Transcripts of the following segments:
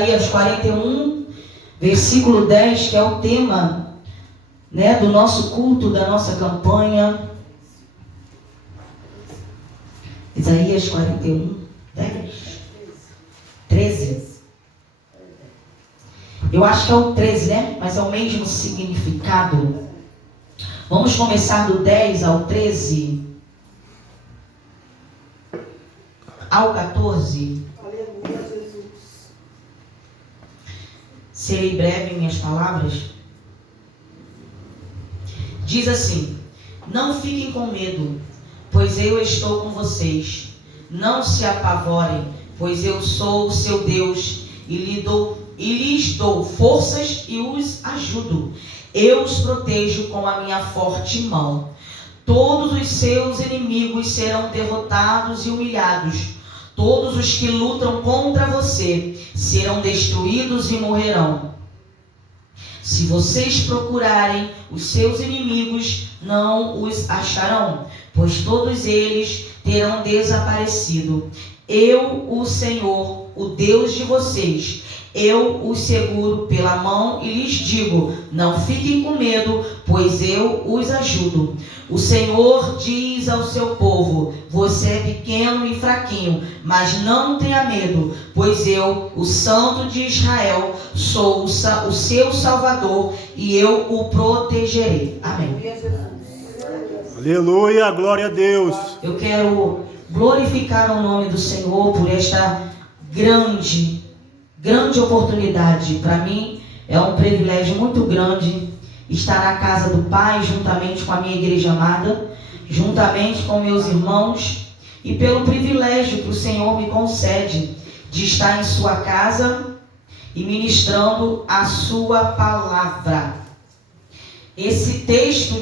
Isaías 41, versículo 10, que é o tema, né, do nosso culto, da nossa campanha. Isaías 41, 10, 13. Eu acho que é o 13, né? Mas é o mesmo significado. Vamos começar do 10 ao 13. Ao 14. Aleluia, Jesus. Serei breve em minhas palavras. Diz assim: não fiquem com medo, pois eu estou com vocês. Não se apavorem, pois eu sou o seu Deus e lhes dou forças e os ajudo. Eu os protejo com a minha forte mão. Todos os seus inimigos serão derrotados e humilhados. Todos os que lutam contra você serão destruídos e morrerão. Se vocês procurarem os seus inimigos, não os acharão, pois todos eles terão desaparecido. Eu, o Senhor, o Deus de vocês, eu os seguro pela mão e lhes digo: não fiquem com medo, pois eu os ajudo. O Senhor diz ao seu povo: você é pequeno e fraquinho, mas não tenha medo, pois eu, o Santo de Israel, sou o seu Salvador e eu o protegerei. Amém. Aleluia, glória a Deus. Eu quero glorificar o nome do Senhor por esta grande oportunidade. Para mim é um privilégio muito grande estar na casa do Pai, juntamente com a minha igreja amada, juntamente com meus irmãos, e pelo privilégio que o Senhor me concede de estar em sua casa e ministrando a sua palavra. Esse texto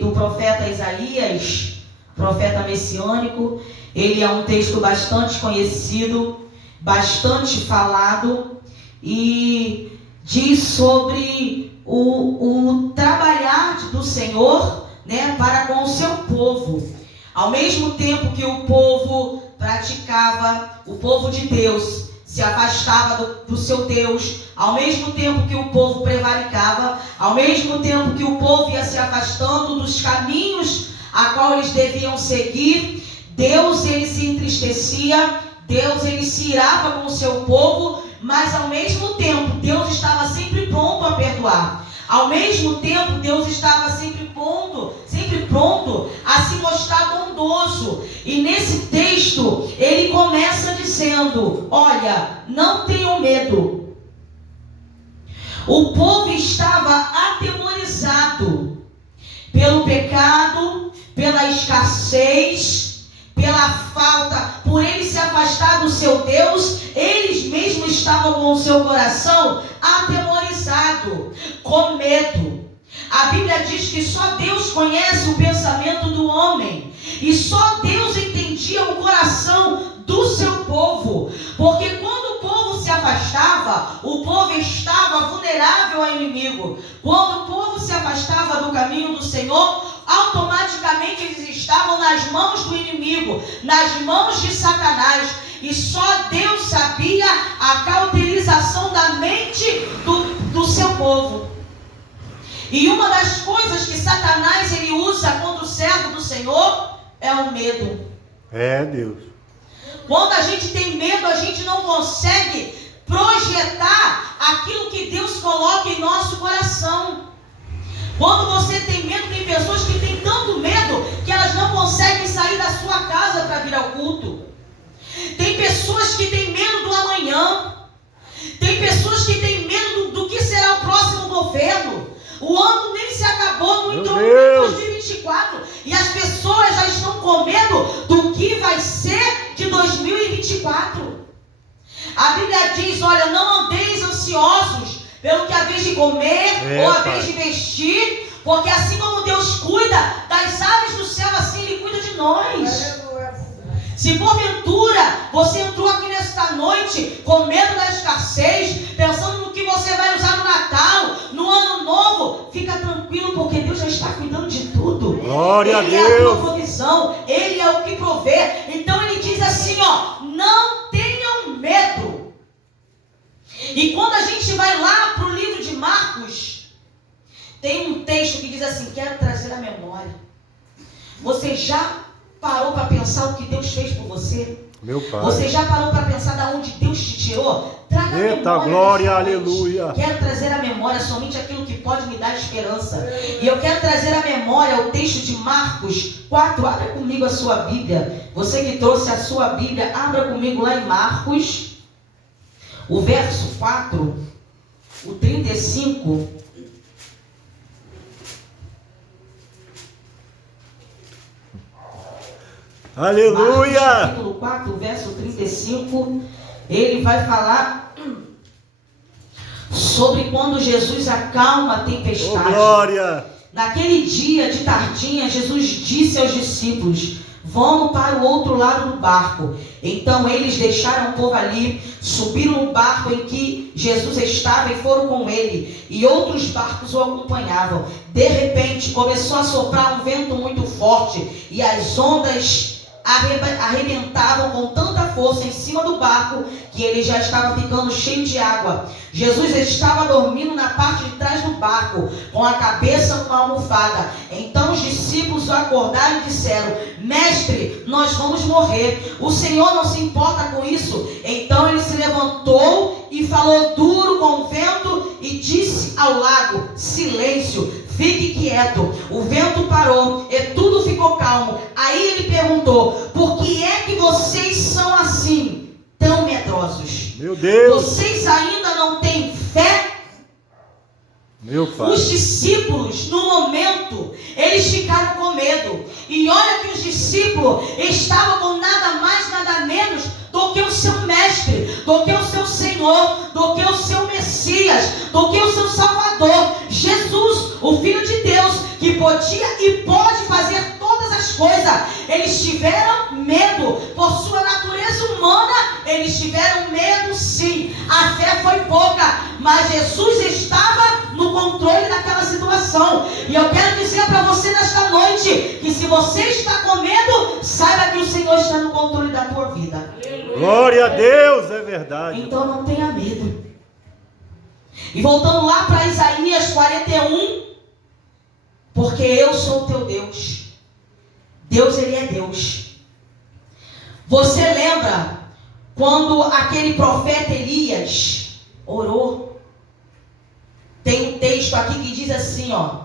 do profeta Isaías, profeta messiânico, ele é um texto bastante conhecido, bastante falado, e diz sobre o trabalhar do Senhor, né, para com o seu povo. Ao mesmo tempo que o povo praticava, o povo de Deus se afastava do seu Deus, ao mesmo tempo que o povo prevaricava, ao mesmo tempo que o povo ia se afastando dos caminhos a qual eles deviam seguir, Deus, ele se entristecia, Deus, ele se irava com o seu povo, mas ao mesmo tempo Deus estava sempre pronto a perdoar. Ao mesmo tempo Deus estava sempre pronto a se mostrar bondoso. E nesse texto ele começa dizendo: olha, não tenham medo. O povo estava atemorizado pelo pecado, pela escassez, pela falta, por ele se afastar do seu Deus. Eles mesmos estavam com o seu coração atemorizado, com medo. A Bíblia diz que só Deus conhece o pensamento do homem, e só Deus entendia o coração do seu povo, porque quando o povo se afastava, o povo estava vulnerável ao inimigo. Quando o povo se afastava do caminho do Senhor, automaticamente eles estavam nas mãos do inimigo, nas mãos de Satanás. E só Deus sabia a cauterização da mente do seu povo. E uma das coisas que Satanás ele usa contra o servo do Senhor é o medo. É, Deus. Quando a gente tem medo, a gente não consegue projetar aquilo que Deus coloca em nosso coração. Quando você tem medo, tem pessoas que têm tanto medo que elas não conseguem sair da sua casa para vir ao culto. Tem pessoas que têm medo do amanhã. Tem pessoas que têm medo do que será o próximo governo. O ano nem se acabou, não entrou em 2024. E as pessoas já estão com medo do que vai ser de 2024. A Bíblia diz: olha, não andeis ansiosos pelo que haveis de comer ou haveis de vestir, porque assim como Deus cuida das aves do céu, assim Ele cuida de nós. Se porventura você entrou aqui nesta noite com medo da escassez, pensando no que você vai usar no Natal, no Ano Novo, fica tranquilo, porque Deus já está cuidando de tudo. Glória a Deus. Ele é a tua provisão, Ele é o que provê. Então Ele diz assim, ó: não tenham medo. E quando a gente vai lá para o livro de Marcos, tem um texto que diz assim: quero trazer a memória. Você já parou para pensar o que Deus fez por você? Meu Pai. Você já parou para pensar de onde Deus te tirou? Traga a Eita, memória. glória, aleluia. Quero trazer à memória somente aquilo que pode me dar esperança. E eu quero trazer à memória o texto de Marcos 4. Abra comigo a sua Bíblia. Você que trouxe a sua Bíblia, abra comigo lá em Marcos, o verso 4, o 35. Aleluia. Marcos, capítulo 4, verso 35. Ele vai falar sobre quando Jesus acalma a tempestade. Oh, glória. Naquele dia de tardinha, Jesus disse aos discípulos: vamos para o outro lado do barco. Então eles deixaram o povo ali, subiram no barco em que Jesus estava e foram com ele, e outros barcos o acompanhavam. De repente começou a soprar um vento muito forte, e as ondas arrebentavam com tanta força em cima do barco que ele já estava ficando cheio de água. Jesus estava dormindo na parte de trás do barco, com a cabeça numa almofada. Então os discípulos o acordaram e disseram: mestre, nós vamos morrer. O Senhor não se importa com isso? Então ele se levantou e falou duro com o vento e disse ao lago: silêncio, fique quieto. O vento parou e tudo ficou calmo. Aí ele perguntou: por que é que vocês são assim, tão medrosos? Meu Deus. Vocês ainda não têm fé? Meu Pai. Os discípulos, no momento, eles ficaram com medo. E olha que os discípulos estavam com nada mais, nada menos do que o seu mestre, do que o seu Senhor, do que o seu Messias, do que o seu Salvador, Jesus, o Filho de Deus, que podia e pode fazer todas as coisas. Eles tiveram medo por sua natureza humana, eles tiveram medo sim. A fé foi pouca, mas Jesus estava no controle daquela situação. E eu quero dizer para você nesta noite, que se você está com medo, saiba que o Senhor está no controle da tua vida. Glória a Deus, é verdade. Então não tenha medo. E voltando lá para Isaías 41, porque eu sou o teu Deus. Deus, ele é Deus. Você lembra quando aquele profeta Elias orou? Tem um texto aqui que diz assim, ó,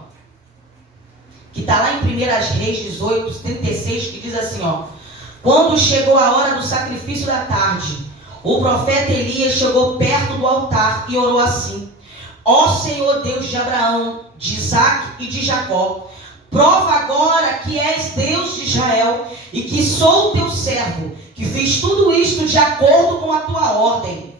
que está lá em 1 Reis 18, 36, que diz assim, ó: quando chegou a hora do sacrifício da tarde, o profeta Elias chegou perto do altar e orou assim: ó Senhor Deus de Abraão, de Isaque e de Jacó, prova agora que és Deus de Israel e que sou o teu servo, que fiz tudo isto de acordo com a tua ordem.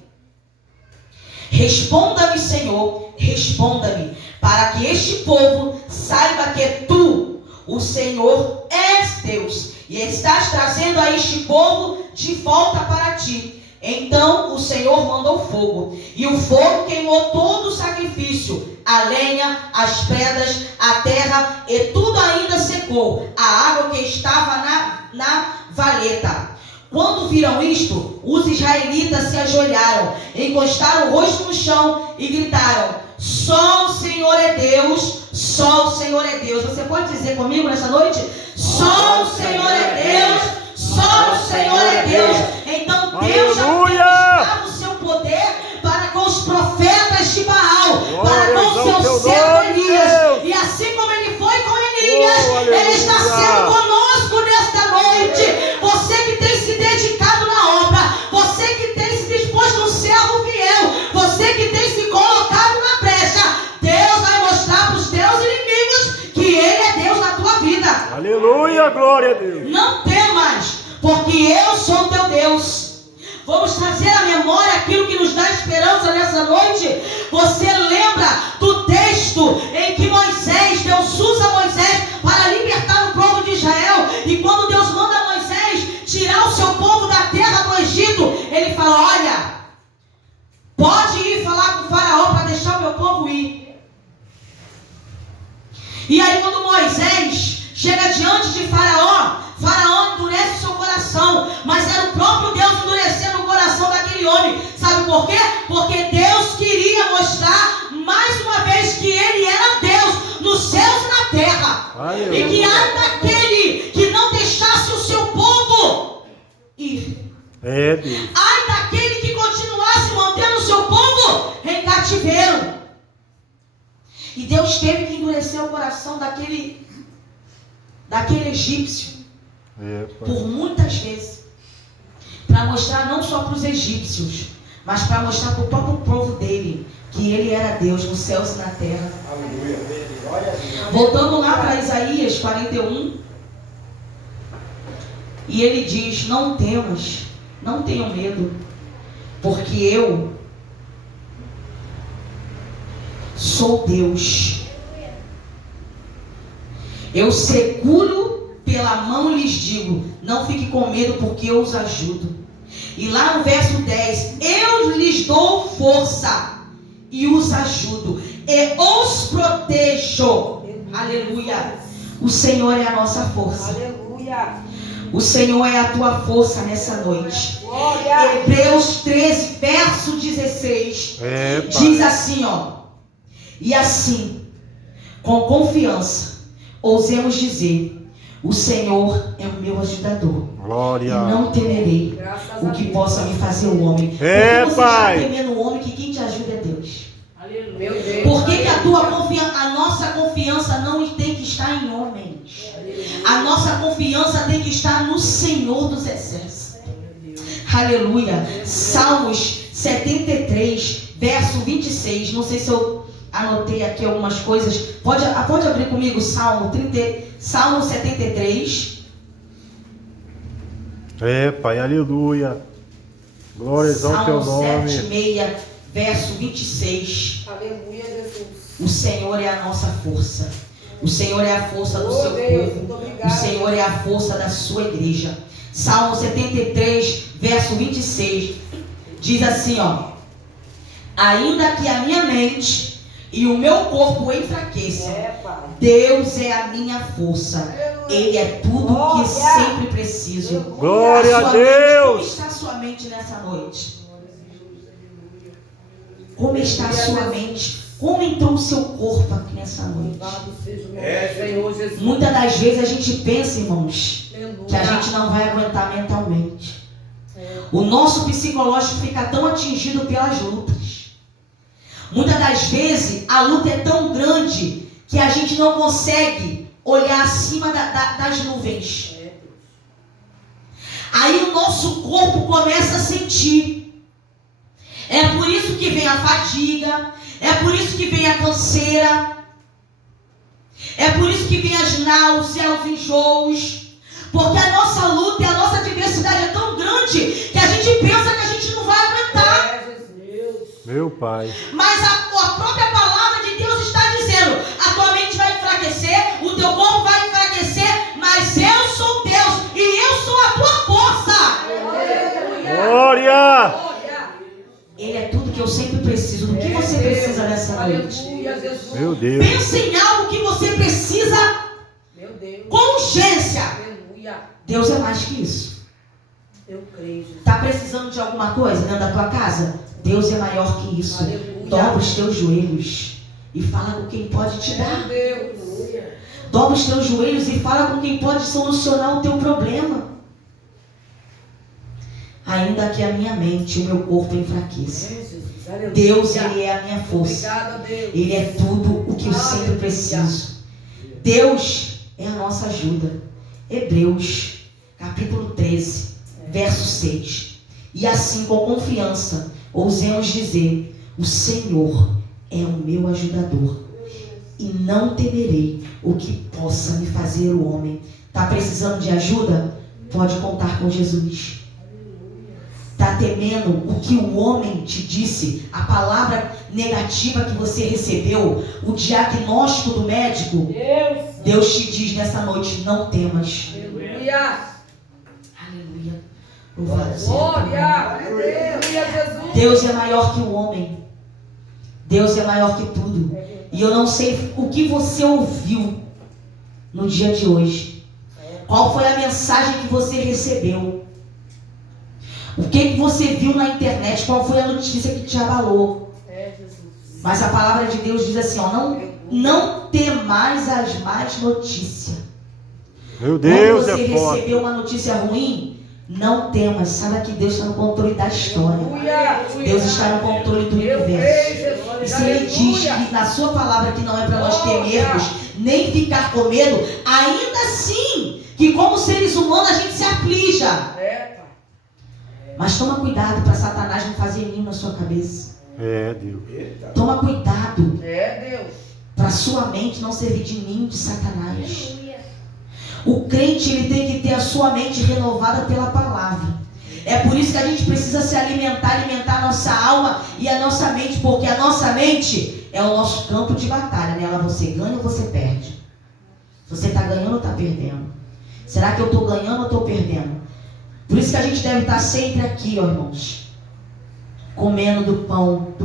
Responda-me, Senhor, responda-me, para que este povo saiba que tu, o Senhor, és Deus, e estás trazendo a este povo de volta para ti. Então o Senhor mandou fogo, e o fogo queimou todo o sacrifício, a lenha, as pedras, a terra, e tudo ainda secou, a água que estava na valeta. Quando viram isto, os israelitas se ajoelharam, encostaram o rosto no chão e gritaram: só o Senhor é Deus, só o Senhor é Deus. Você pode dizer comigo nessa noite? Só o Senhor é Deus, só o Senhor é Deus. Então Deus já demonstrava o seu poder para com os profetas de Baal, para com o seu servo Elias. E assim como ele foi com Elias, ele está sendo conosco nesta noite. Você que tem se dedicado na obra, você que tem se disposto no servo fiel, você que tem se colocado na brecha, Deus vai mostrar para os teus inimigos que Ele é Deus na tua vida. Aleluia, glória a Deus. Não temas, porque eu sou teu Deus. Vamos trazer à memória aquilo que nos dá esperança nessa noite. Você lembra do texto em que Deus usa Moisés para libertar o povo de Israel, e quando Deus manda Moisés tirar o seu povo da terra do Egito, ele fala: olha, pode ir falar com o faraó para deixar o meu povo ir. E aí quando Moisés chega diante de Faraó, Faraó endurece o seu coração, mas era o próprio Deus endurecendo o coração daquele homem. Sabe por quê? Porque Deus E que ai daquele que não deixasse o seu povo ir. É, Deus. Ai daquele que continuasse mantendo o seu povo em cativeiro. E Deus teve que endurecer o coração daquele egípcio É, pai. por muitas vezes, para mostrar não só para os egípcios, mas para mostrar para o próprio povo dele que ele era Deus nos céus e na terra. Voltando lá para Isaías 41, e ele diz: não temas, não tenham medo, porque eu sou Deus. Eu seguro pela mão e lhes digo: não fique com medo, porque eu os ajudo. E lá no verso 10, eu lhes dou força e os ajudo e os protejo. Aleluia. O Senhor é a nossa força. Aleluia. O Senhor é a tua força nessa noite. Glória. Hebreus 13, verso 16, É, pai. diz assim, ó: e assim, com confiança, ousemos dizer: o Senhor é o meu ajudador. Glória. E não temerei Graças o a que Deus. possa me fazer o homem. É, Porque você pai. está temendo o homem, que quem te ajuda é Deus. Meu Deus. Por que a nossa confiança não tem que estar em homens? A nossa confiança tem que estar no Senhor dos Exércitos. Aleluia. Salmos 73, verso 26. Não sei se eu anotei aqui algumas coisas. Pode abrir comigo Salmo 73. É, pai. Aleluia. Glória ao teu Salmo nome. 76, verso 26. Aleluia, Jesus. O Senhor é a nossa força. O Senhor é a força do seu Deus, povo. muito O obrigada. Senhor é a força da sua igreja. Salmo 73, verso 26. Diz assim, ó: ainda que a minha mente e o meu corpo enfraqueçam, É, Pai. Deus é a minha força. Aleluia. Ele é tudo que Glória. sempre preciso. Glória a sua mente, como Deus. está a sua mente nessa noite? Como está a sua mente? Como entrou o seu corpo aqui nessa noite? Louvado seja o nome do Senhor Jesus. Muitas das vezes a gente pensa, irmãos, Aleluia. que a gente não vai aguentar mentalmente. O nosso psicológico fica tão atingido pelas lutas. Muitas das vezes a luta é tão grande que a gente não consegue olhar acima das nuvens. Aí o nosso corpo começa a sentir. É por isso que vem a fadiga, é por isso que vem a canseira, é por isso que vem as náuseas, os enjoos, porque a nossa luta e a nossa adversidade é tão grande que a gente pensa que a gente não vai aguentar. É, Jesus. Meu pai. Mas a própria palavra de Deus está dizendo: a tua mente vai enfraquecer, o teu corpo vai enfraquecer, mas eu sou Deus e eu sou a tua força. Glória. Ele é tudo que eu sempre preciso. Do que você precisa nessa noite? Aleluia, Jesus. Meu Deus. Pense em algo que você precisa Meu Deus. com urgência. Aleluia. Deus é mais que isso. Eu creio, Jesus. Está precisando de alguma coisa dentro da tua casa? Deus é maior que isso. Aleluia. Dobra os teus joelhos e fala com quem pode te dar. Meu Deus. Dobra os teus joelhos e fala com quem pode solucionar o teu problema. Ainda que a minha mente e o meu corpo enfraqueça, Jesus. Aleluia. Deus, Ele é a minha força. Obrigada, Deus. Ele é tudo o que eu sempre Aleluia. preciso. Deus é a nossa ajuda. Hebreus, capítulo 13, verso 6. E assim, com confiança, ousemos dizer: o Senhor é o meu ajudador. E não temerei o que possa me fazer o homem. Está precisando de ajuda? Pode contar com Jesus. Está temendo o que o homem te disse, a palavra negativa que você recebeu, o diagnóstico do médico? Deus. Deus te diz nessa noite: não temas. Aleluia. Aleluia. Louvado seja o teu Glória. nome. Aleluia, Jesus. Deus é maior que o homem. Deus é maior que tudo. E eu não sei o que você ouviu no dia de hoje. Qual foi a mensagem que você recebeu? O que você viu na internet? Qual foi a notícia que te abalou? É, Jesus. Mas a palavra de Deus diz assim, ó, não temais as más notícias. Meu Deus, quando você é forte. recebeu uma notícia ruim, não temas. Saiba que Deus está no controle da história. Deus está no controle do universo. E se Ele diz que na sua palavra que não é para nós temermos, nem ficar com medo, ainda assim, que como seres humanos a gente se aflija. Mas toma cuidado para Satanás não fazer ninho na sua cabeça. É, Deus. Toma cuidado Deus. para sua mente não servir de ninho de Satanás. O crente, ele tem que ter a sua mente renovada pela palavra. É por isso que a gente precisa se alimentar a nossa alma e a nossa mente, porque a nossa mente é o nosso campo de batalha. Nela você ganha ou você perde. Você está ganhando ou está perdendo? Será que eu estou ganhando ou estou perdendo? Por isso que a gente deve estar sempre aqui, ó irmãos, comendo do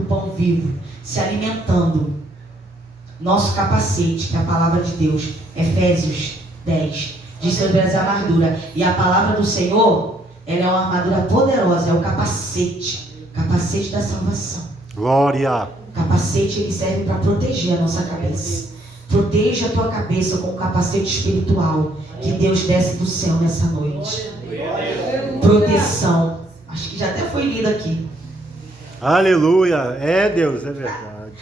pão vivo, se alimentando. Nosso capacete, que é a palavra de Deus, Efésios 10, diz sobre as armaduras. E a palavra do Senhor, ela é uma armadura poderosa, é o capacete da salvação. Glória. O capacete, ele serve para proteger a nossa cabeça. Proteja a tua cabeça com o capacete espiritual que Deus desce do céu nessa noite. Proteção. Acho que já até foi lido aqui. Aleluia. É, Deus, é verdade.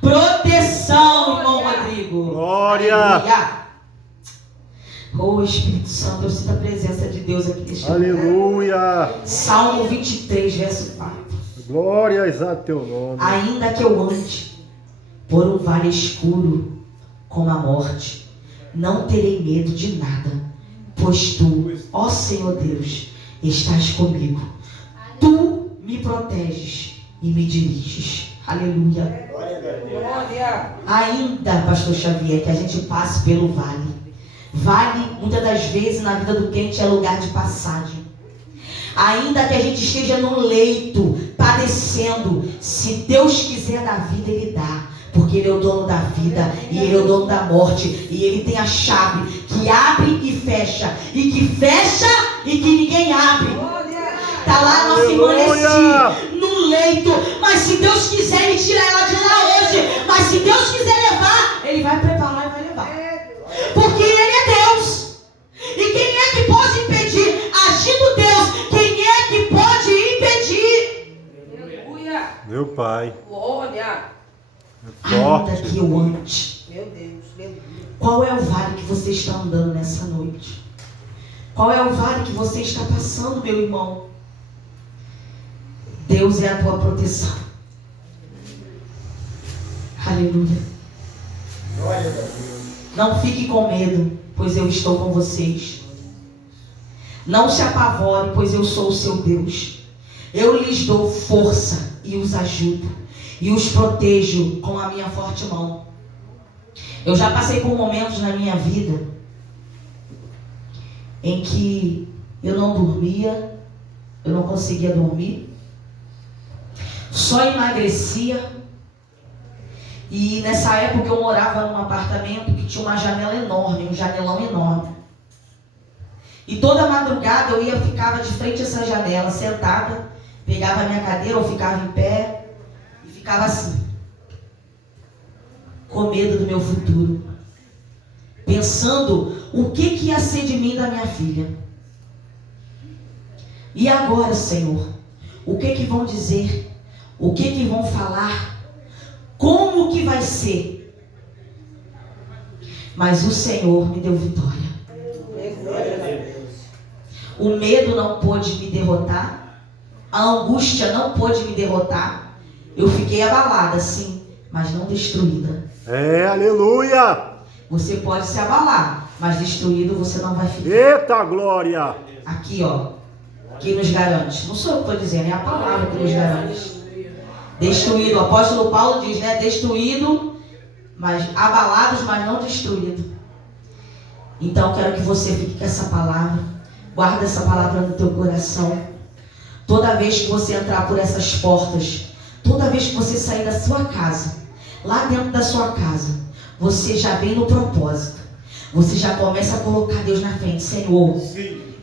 Proteção, irmão Rodrigo. Glória. Aleluia. Oh, Espírito Santo, eu sinto a presença de Deus aqui neste lugar. Aleluia. Salmo 23, verso 4. Glória a exato teu nome. Ainda que eu ande por um vale escuro como a morte, não terei medo de nada, pois tu, ó Senhor Deus, estás comigo. Tu me proteges e me diriges. Aleluia. Ainda, pastor Xavier, que a gente passe pelo vale. Vale, muitas das vezes, na vida do crente é lugar de passagem. Ainda que a gente esteja no leito, padecendo, se Deus quiser dar vida, Ele dá. Porque Ele é o dono da vida e Ele é o dono da morte. E Ele tem a chave que abre e fecha. E que fecha e que ninguém abre. Está lá a nossa irmã Nessi, no leito. Mas se Deus quiser, Ele tira ela de lá hoje. Mas se Deus quiser levar, Ele vai preparar e vai levar. Porque Ele é Deus. E quem é que pode impedir? Agindo Deus, quem é que pode impedir? Meu Pai. Glória. Ainda que eu ande. Meu Deus, meu Deus. Qual é o vale que você está andando nessa noite? Qual é o vale que você está passando, meu irmão? Deus é a tua proteção. Aleluia. Não fique com medo, pois eu estou com vocês. Não se apavore, pois eu sou o seu Deus. Eu lhes dou força e os ajudo. E os protejo com a minha forte mão. Eu já passei por momentos na minha vida em que eu não dormia, eu não conseguia dormir, só emagrecia. E nessa época eu morava num apartamento que tinha uma janela enorme, um janelão enorme. E toda madrugada eu ficava de frente a essa janela, sentada, pegava a minha cadeira ou ficava em pé e ficava assim, com medo do meu futuro, pensando o que ia ser de mim e da minha filha. E agora, Senhor, o que vão dizer? O que vão falar? Como que vai ser? Mas o Senhor me deu vitória. O medo não pôde me derrotar. A angústia não pôde me derrotar. Eu fiquei abalada, sim, mas não destruída. É, aleluia. Você pode se abalar, mas destruído você não vai ficar. Eita glória. Aqui, ó, que nos garante. Não sou eu que estou dizendo, é a palavra que nos garante. Destruído, o apóstolo Paulo diz, né? Destruído, mas abalados, mas não destruído. Então quero que você fique com essa palavra. Guarda essa palavra no teu coração. Toda vez que você entrar por essas portas, toda vez que você sair da sua casa, lá dentro da sua casa, você já vem no propósito. Você já começa a colocar Deus na frente. Senhor,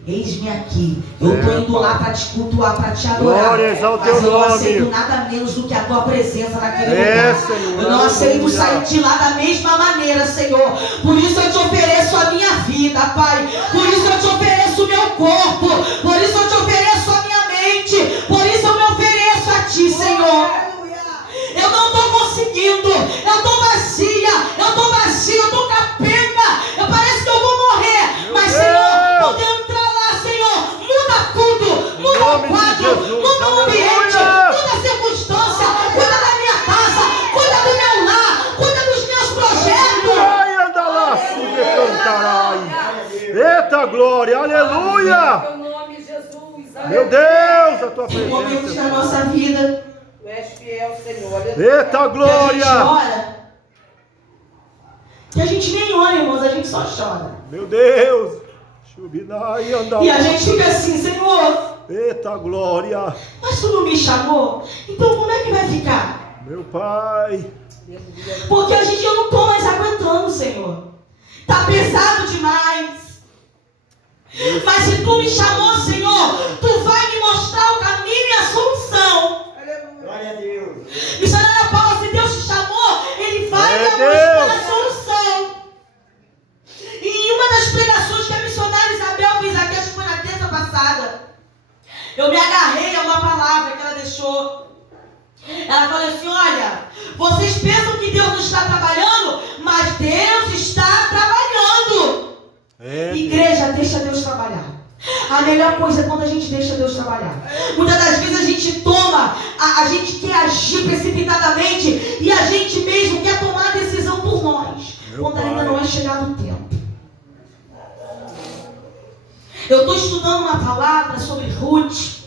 Eis-me aqui. Eu estou indo lá para te cultuar, para te adorar. Glórias ao teu Mas eu não nome. aceito nada menos do que a tua presença naquele É, lugar. Senhor, Eu não aceito aleluia. sair de lá da mesma maneira, Senhor. Por isso eu te ofereço a minha vida, Pai. Por isso eu te ofereço o meu corpo. Por isso eu te ofereço a minha mente. Por isso eu me ofereço a ti, Senhor. Eu não estou conseguindo. Eu estou vazia. Eu estou vazia. Eu estou capenga. Parece que eu vou morrer. Mas, Senhor, podemos entrar lá, Senhor. Muda tudo. Muda o quadro. Muda o ambiente. Muda a circunstância. Cuida da minha casa. Cuida do meu lar. Cuida dos meus projetos. Ai, anda lá, sujeito, caralho. Eita glória, aleluia. Teu nome, Jesus. Meu Deus, a tua Tem momentos presença. na nossa vida Tu és fiel, Senhor. Eita que a gente glória. ora. Que a gente nem ora, irmãos. A gente só chora. Meu Deus. Chubinai, anda E a lá. gente fica assim, Senhor, Eita glória. mas tu não me chamou? Então como é que vai ficar? Meu Pai. Porque a gente, eu não estou mais aguentando, Senhor. Está pesado demais. Mas se tu me chamou, Senhor, tu vai me mostrar o caminho e a solução. Glória a Deus. Missionária Paula, se Deus te chamou, Ele vai me Deus. mostrar a solução. E em uma das pregações que a missionária Isabel fez aqui, acho que foi na terça passada, eu me agarrei a uma palavra que ela deixou. Ela falou assim, olha, vocês pensam que Deus não está trabalhando, mas Deus está trabalhando. Igreja, deixa Deus trabalhar. A melhor coisa é quando a gente deixa Deus trabalhar. Muitas das vezes a gente toma, a gente quer agir precipitadamente e a gente mesmo quer tomar a decisão por nós, quando ainda não é chegado o tempo. Eu estou estudando uma palavra sobre Ruth.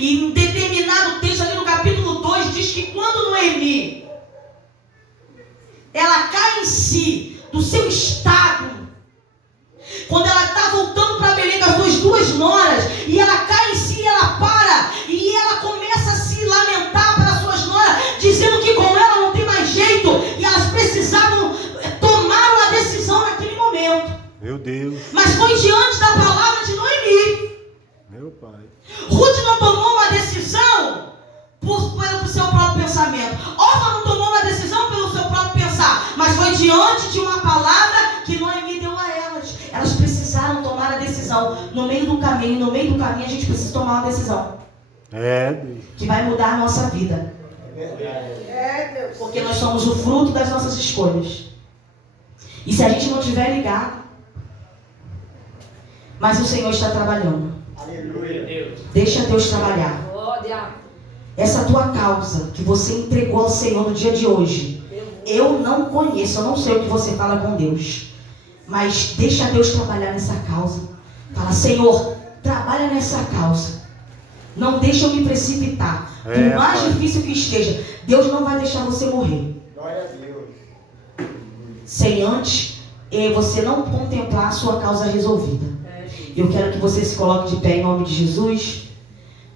E em determinado texto ali no capítulo 2 diz que quando Noemi ela cai em si do seu estado, quando ela está voltando para Belém com as suas duas noras, e ela cai em si, ela para e ela começa a se lamentar para as suas noras, dizendo que com ela não tem mais jeito e elas precisavam tomar uma decisão naquele momento. Meu Deus. Mas foi diante da palavra de Noemi. Meu Pai. Ruth não tomou uma decisão pelo seu próprio pensamento. Orfa não tomou uma decisão pelo seu próprio pensar, mas foi diante de uma palavra que Noemi deu a elas. Elas precisaram tomar a decisão. No meio do caminho a gente precisa tomar uma decisão Deus. que vai mudar a nossa vida. É, Deus. Porque nós somos o fruto das nossas escolhas. E se a gente não tiver ligado, mas o Senhor está trabalhando. Aleluia. Deus. Deixa Deus trabalhar. Glória. Essa tua causa que você entregou ao Senhor no dia de hoje, eu não conheço, eu não sei o que você fala com Deus, mas deixa Deus trabalhar nessa causa. Fala, Senhor, trabalha nessa causa. Não deixa eu me precipitar. Por mais difícil que esteja, Deus não vai deixar você morrer Glória a Deus. sem antes você não contemplar a sua causa resolvida. Eu quero que você se coloque de pé em nome de Jesus.